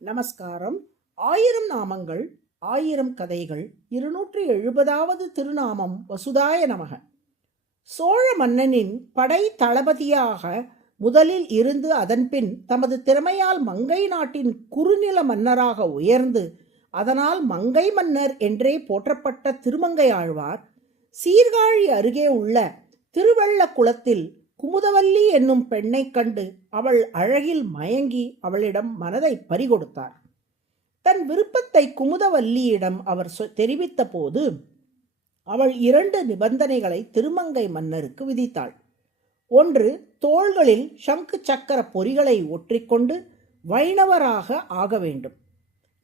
நமஸ்காரம். 1000 நாமங்கள் 1000 கதைகள் 270வது திருநாமம் வசுதாய நமக. சோழ மன்னனின் படை தளபதியாக முதலில் இருந்து அதன்பின் தமது திறமையால் மங்கை நாட்டின் குறுநில மன்னராக உயர்ந்து அதனால் மங்கை மன்னர் என்றே போற்றப்பட்ட திருமங்கையாழ்வார் சீர்காழி அருகே உள்ள திருவெள்ளக்குளத்தில் குமுதவல்லி என்னும் பெண்ணை கண்டு அவள் அழகில் மயங்கி அவளிடம் மனதை பறிகொடுத்தார். தன் விருப்பத்தை குமுதவல்லியிடம் அவர் தெரிவித்த போது அவள் 2 நிபந்தனைகளை திருமங்கை மன்னருக்கு விதித்தாள். ஒன்று, தோள்களில் சங்கு சக்கர பொறிகளை ஒற்றிக்கொண்டு வைணவராக ஆக வேண்டும்.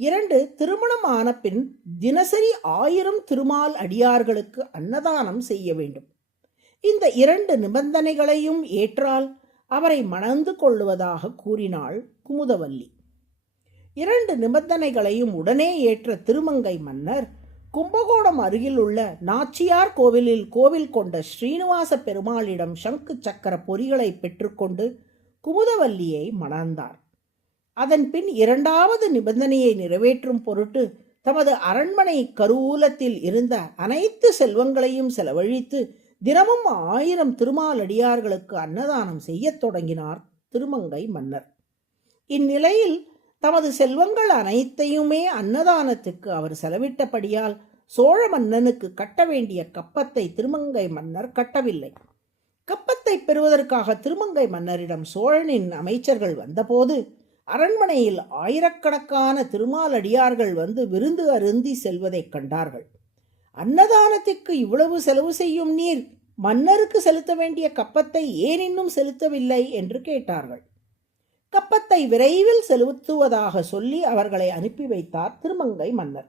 2, திருமணம் ஆன பின் தினசரி 1000 திருமால் அடியார்களுக்கு அன்னதானம் செய்ய வேண்டும். இந்த 2 நிபந்தனைகளையும் ஏற்றால் அவரை மணந்து கொள்ளுவதாக கூறினாள் குமுதவல்லி. 2 நிபந்தனைகளையும் உடனே ஏற்ற திருமங்கை மன்னர் கும்பகோணம் அருகில் உள்ள நாச்சியார் கோவிலில் கோவில் கொண்ட ஸ்ரீனிவாச பெருமாளிடம் சங்கு சக்கர பொறிகளை பெற்றுக்கொண்டு குமுதவல்லியை மணந்தார். அதன் பின் 2வது நிபந்தனையை நிறைவேற்றும் பொருட்டு தமது அரண்மனை கருவூலத்தில் இருந்த அனைத்து செல்வங்களையும் செலவழித்து தினமும் 1000 திருமால் அடியார்களுக்கு அன்னதானம் செய்யத் தொடங்கினார் திருமங்கை மன்னர். இந்நிலையில் தமது செல்வங்கள் அனைத்தையுமே அன்னதானத்துக்கு அவர் செலவிட்டபடியால் சோழ மன்னனுக்கு கட்ட வேண்டிய கப்பத்தை திருமங்கை மன்னர் கட்டவில்லை. கப்பத்தை பெறுவதற்காக திருமங்கை மன்னரிடம் சோழனின் அமைச்சர்கள் வந்தபோது அரண்மனையில் ஆயிரக்கணக்கான திருமால் அடியார்கள் வந்து விருந்து அருந்தி செல்வதைக் கண்டார்கள். அன்னதானத்திற்கு இவ்வளவு செலவு செய்யும் நீர் மன்னருக்கு செலுத்த வேண்டிய கப்பத்தை ஏன் இன்னும் செலுத்தவில்லை என்று கேட்டார்கள். கப்பத்தை விரைவில் செலுத்துவதாக சொல்லி அவர்களை அனுப்பி வைத்தார் திருமங்கை மன்னர்.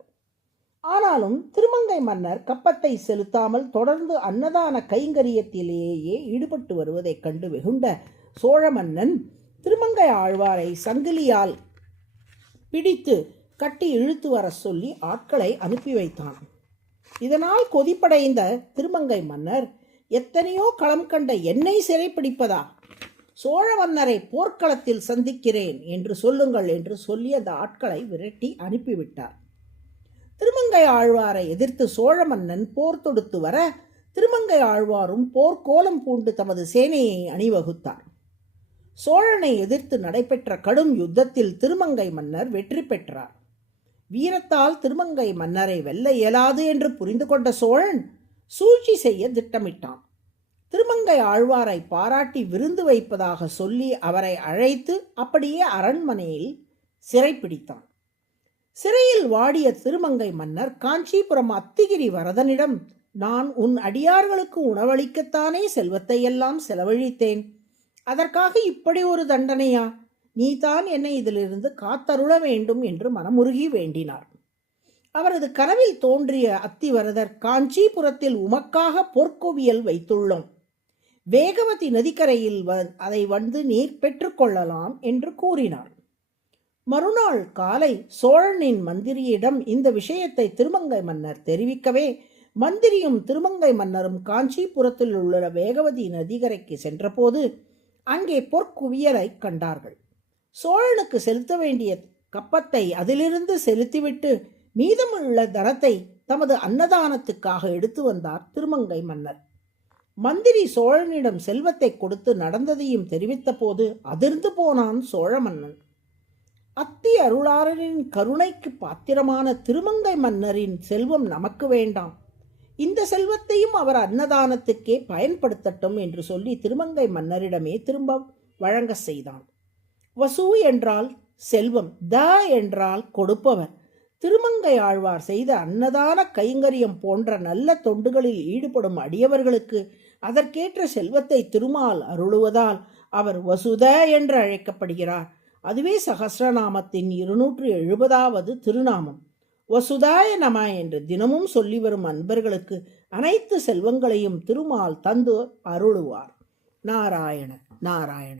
ஆனாலும் திருமங்கை மன்னர் கப்பத்தை செலுத்தாமல் தொடர்ந்து அன்னதான கைங்கரியத்திலேயே ஈடுபட்டு வருவதைக் கண்டு வெகுண்ட சோழ மன்னன் திருமங்கை ஆழ்வாரை சங்கிலியால் பிடித்து கட்டி இழுத்து வர சொல்லி ஆட்களை அனுப்பி வைத்தான். இதனால் கொதிப்படைந்த திருமங்கை மன்னர், எத்தனையோ களம் கண்ட என்னை சிறைப்பிடிப்பதா? சோழ மன்னரை போர்க்களத்தில் சந்திக்கிறேன் என்று சொல்லுங்கள் என்று சொல்லி அந்த ஆட்களை விரட்டி அனுப்பிவிட்டார். திருமங்கை ஆழ்வாரை எதிர்த்து சோழ மன்னன் போர் தொடுத்து வர திருமங்கை ஆழ்வாரும் போர்க்கோலம் பூண்டு தமது சேனையை அணிவகுத்தார். சோழனை எதிர்த்து நடைபெற்ற கடும் யுத்தத்தில் திருமங்கை மன்னர் வெற்றி பெற்றார். வீரத்தால் திருமங்கை மன்னரை வெல்ல இயலாது என்று புரிந்து கொண்ட சோழன் சூழ்ச்சி செய்ய திட்டமிட்டான். திருமங்கை ஆழ்வாரை பாராட்டி விருந்து வைப்பதாக சொல்லி அவரை அழைத்து அப்படியே அரண்மனையில் சிறைப்பிடித்தான். சிறையில் வாடிய திருமங்கை மன்னர் காஞ்சிபுரம் அத்திகிரி வரதனிடம், நான் உன் அடியார்களுக்கு உணவளிக்கத்தானே செல்வத்தை எல்லாம் செலவழித்தேன், அதற்காக இப்படி ஒரு தண்டனையா? நீ தான் என்னை இதிலிருந்து காத்தருள வேண்டும் என்று மனமுருகி வேண்டினார். அவரது கனவில் தோன்றிய அத்திவரதர், காஞ்சிபுரத்தில் உமக்காக பொற்கோவியல் வைத்துள்ளோம், வேகவதி நதிக்கரையில் அதை வந்து நீர் பெற்றுக்கொள்ளலாம் என்று கூறினார். மறுநாள் காலை சோழனின் மந்திரியிடம் இந்த விஷயத்தை திருமங்கை மன்னர் தெரிவிக்கவே மந்திரியும் திருமங்கை மன்னரும் காஞ்சிபுரத்தில் உள்ள வேகவதி நதிக்கரைக்கு சென்றபோது அங்கே பொற்குவியலை கண்டார்கள். சோழனுக்கு செலுத்த வேண்டிய கப்பத்தை அதிலிருந்து செலுத்திவிட்டு மீதமுள்ள தனத்தை தமது அன்னதானத்துக்காக எடுத்து வந்தார் திருமங்கை மன்னர். மந்திரி சோழனிடம் செல்வத்தை கொடுத்து நடந்ததையும் தெரிவித்த போது அதிர்ந்து போனான் சோழ மன்னன். அத்தி அருளாளரின் கருணைக்கு பாத்திரமான திருமங்கை மன்னரின் செல்வம் நமக்கு வேண்டாம், இந்த செல்வத்தையும் அவர் அன்னதானத்துக்கே பயன்படுத்தட்டும் என்று சொல்லி திருமங்கை மன்னரிடமே திரும்ப வழங்க செய்தான். வசு என்றால் செல்வம், த என்றால் கொடுப்பவர். திருமங்கை ஆழ்வார் செய்த அன்னதான கைங்கரியம் போன்ற நல்ல தொண்டுகளில் ஈடுபடும் அடியவர்களுக்கு அதற்கேற்ற செல்வத்தை திருமால் அருளுவதால் அவர் வசுத என்று அழைக்கப்படுகிறார். அதுவே சகஸ்ரநாமத்தின் 270வது திருநாமம். வசுதாய நம என்று தினமும் சொல்லி வரும் அன்பர்களுக்கு அனைத்து செல்வங்களையும் திருமால் தந்து அருளுவார். நாராயண நாராயண.